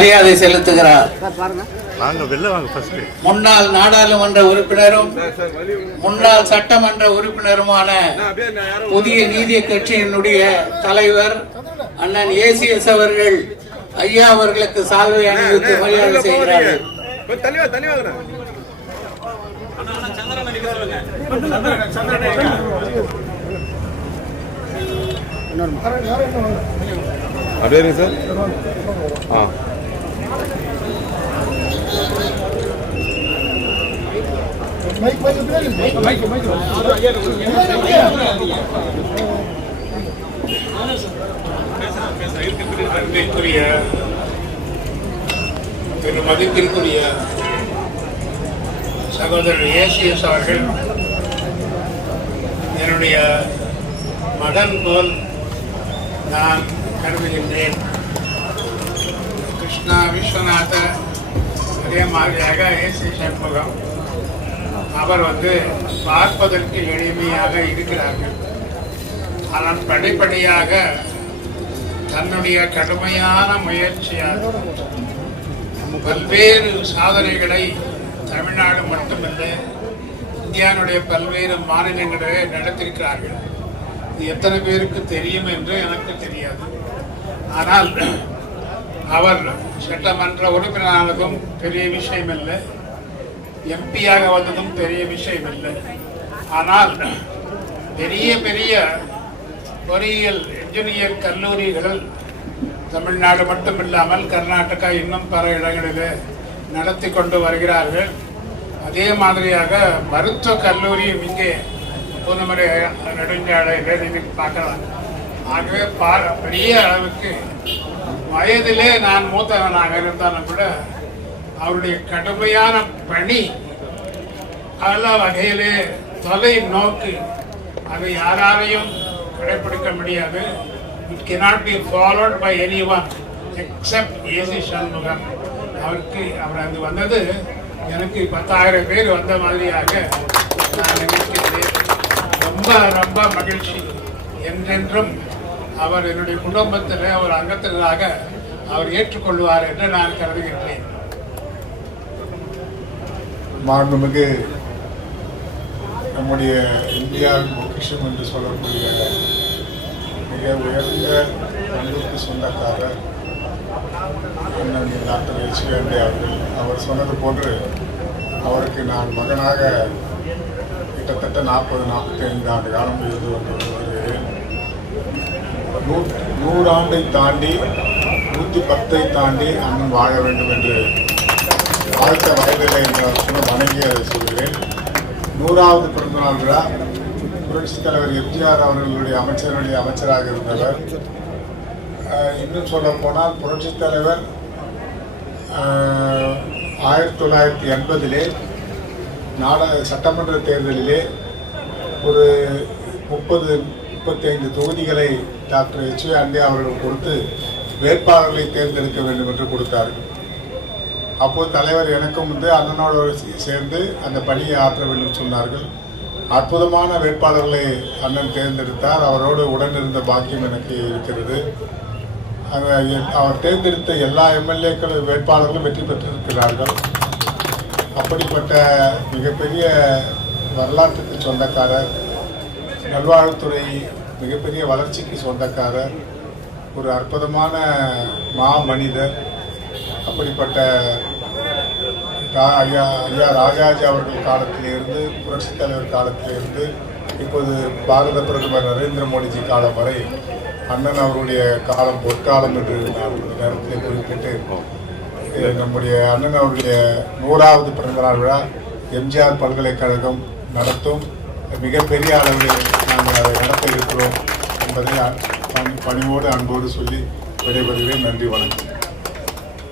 மரியாதை செலுத்துகிறார். முன்னாள் நாடாளுமன்ற உறுப்பினரும் முன்னாள் சட்டமன்ற உறுப்பினருமான புதிய நீதிய கட்சியினுடைய தலைவர் அண்ணன் ஏசிஎஸ் அவர்கள் ஐயா அவர்களுக்கு சால்வை அணிவித்து மரியாதை செய்கிறார்கள். தனிவா தனிவா அப்படியே இருங்க சார் ஆ மதிப்பிற்குரிய திரு மதிப்பிற்குரிய சகோதரர் ஏசிஎஸ் அவர்கள் என்னுடைய மகன் போல் நான் கருதுகின்றேன். கிருஷ்ணா விஸ்வநாத அதே மாதிரியாக ஏசி சண்முகம் அவர் வந்து பார்ப்பதற்கு எளிமையாக இருக்கிறார்கள் ஆனால் படிப்படியாக தன்னுடைய கடுமையான முயற்சியால் பல்வேறு சாதனைகளை தமிழ்நாடு மட்டுமல்ல இந்தியாவுடைய பல்வேறு மாநிலங்களிலே நடத்திருக்கிறார்கள் இது எத்தனை பேருக்கு தெரியும் என்று எனக்கு தெரியாது ஆனால் அவர் சட்டமன்ற உறுப்பினரானதும் பெரிய விஷயம் இல்லை எம்பியாக வந்ததும் பெரிய விஷயம் இல்லை ஆனால் பெரிய பெரிய பொறியியல் என்ஜினியர் கல்லூரிகள் தமிழ்நாடு மட்டுமில்லாமல் கர்நாடகா இன்னும் பல இடங்களில் நடத்தி கொண்டு வருகிறார்கள். அதே மாதிரியாக மருத்துவ கல்லூரியும் இங்கே புதுமறை நெடுஞ்சாலையில் நீங்கள் பார்க்கலாம். ஆகவே பா பெரிய அளவுக்கு. வயதிலே நான் மூத்தவனாக இருந்தாலும் கூட அவருடைய கடுமையான பணி பல வகையிலே தொலை நோக்கு அது யாராலையும் கடைபிடிக்க முடியாது. It cannot be followed by any one except AC Shanmugam. அவருக்கு அவர் அது வந்தது எனக்கு பத்தாயிரம் பேர் வந்த மாதிரியாக நான் நினைக்கிறேன். ரொம்ப ரொம்ப மகிழ்ச்சி. என்றென்றும் அவர் என்னுடைய குடும்பத்தில் ஒரு அங்கத்தினராக அவர் ஏற்றுக்கொள்வார் என்று நான் கருதுகின்றேன். மாண்புமிகு நம்முடைய இந்தியாவின் பொக்கிஷம் என்று சொல்லக்கூடிய மிக உயர்ந்த பண்புக்கு சொந்தக்காரர் அண்ணன் டாக்டர் எச் வேண்டே அவர்கள். அவர் சொன்னது போன்று அவருக்கு நான் மகனாக கிட்டத்தட்ட நாற்பது நாற்பத்தி ஐந்து ஆண்டு காலம் இருந்து வந்து நூ நூறாண்டை தாண்டி நூற்றி பத்தை தாண்டி அண்ணன் வாழ வேண்டும் என்று வாழ்த்த வயதில்லை என்று சொன்ன வணங்கி அதை சொல்கிறேன். நூறாவது பிறந்தநாள் விழா புரட்சித் தலைவர் எம்ஜிஆர் அவர்களுடைய அமைச்சருடைய அமைச்சராக இருந்தவர். இன்னும் சொல்ல போனால் புரட்சித் தலைவர் ஆயிரத்தி தொள்ளாயிரத்தி எண்பதிலே நாட சட்டமன்ற தேர்தலிலே ஒரு முப்பது முப்பத்தைந்து தொகுதிகளை டாக்டர் எச் அண்டே அவர்கள் கொடுத்து வேட்பாளர்களை தேர்ந்தெடுக்க வேண்டும் என்று கொடுத்தார்கள். அப்போது தலைவர் எனக்கும் வந்து அண்ணனோடு சேர்ந்து அந்த பணியை ஆற்ற வேண்டும் சொன்னார்கள். அற்புதமான வேட்பாளர்களை அண்ணன் தேர்ந்தெடுத்தார். அவரோடு உடனிருந்த பாக்கியம் எனக்கு இருக்கிறது. அங்க அவர் தேர்ந்தெடுத்த எல்லா எம்எல்ஏக்கள் வேட்பாளர்களும் வெற்றி பெற்றிருக்கிறார்கள். அப்படிப்பட்ட மிகப்பெரிய வரலாற்றுக்கு சொந்தக்காரர் நல்வாழ்வுத்துறை மிகப்பெரிய வளர்ச்சிக்கு சொந்தக்காரர் ஒரு அற்புதமான மா மனிதர் அப்படிப்பட்ட ஐயா ஐயா ராஜாஜி அவர்கள் காலத்திலிருந்து புரட்சித் தலைவர் காலத்திலிருந்து இப்போது பாரத பிரதமர் நரேந்திர மோடிஜி காலம் வரை அண்ணன் அவருடைய காலம் பொற்காலம் என்று நான் இந்த நேரத்தில் குறிப்பிட்டு நம்முடைய அண்ணன் அவருடைய நூறாவது பிறந்தநாள் விழா எம்ஜிஆர் பல்கலைக்கழகம் நடத்தும் மிகப்பெரிய அளவில் நாங்கள் அதை நடத்த இருக்கிறோம் என்பதை பணி- பணிவோடு அன்போடு சொல்லி விடைபெறுகிறேன். நன்றி வணக்கம்.